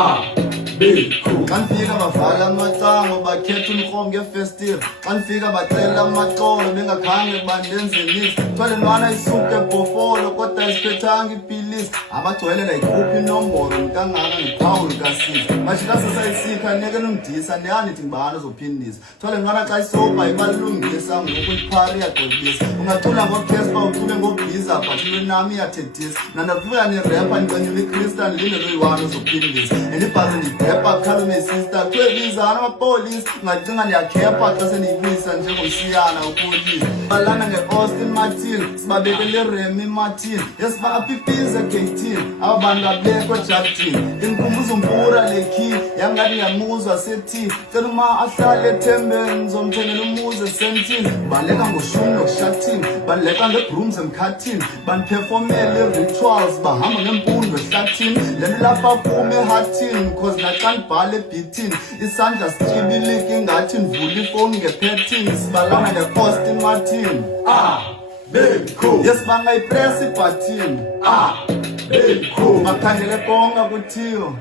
Xa nifika bavala amacango bakhetha umkromo ngefestile. Xa nifika bacela amaxolo bengakhange bandenze mix. Thwale nwana isuke ebhofolo kodwa isiphethanga ipilisi. Abagcwele layikhupha inombolo nkangaka ngephawuli kasisi. Mashika sasayisikha neke nomdisa neyanithi ngibani ozophindisa. Thwale nwana xa isoba ibalungisa ngoku iphari yagqobisa. Ungacula ngokespa ucule ngobhiza but lwenami iyathethisa. Nandafika nerepa ndicenyula ikristani lingeloyi-1 ozophindisa. Andibhale ndidepha khalume sister kwebizana amapolisi. Ngacinga ndiyakhepha xa sendiyibuyisa njengomsiyana upolisi. Balana nge-Austin Martin sibabekele Remy Martin. Yesibaphipize K18 aba bantu abekho Justin. Inkumbuzo mpura lekhi yangathi yamuzwa sethi. Cela uma ahlale ethembeni ngizomthengela umuzi esentini. Baleka ngoshumi nokushathini, baleka ngebrooms emkhathini. Bandiphefomele rituals bahamba ngempundo ehlathini. Lento lapha kume ehathini cause naxa ndibhala ebhithini isandla sityibilika ingathi ndivula ifowuni ngephethini. Sibalana nge-Austin Martin. Yes bangayipress ibhathini. Bakhangele konga kuthiwa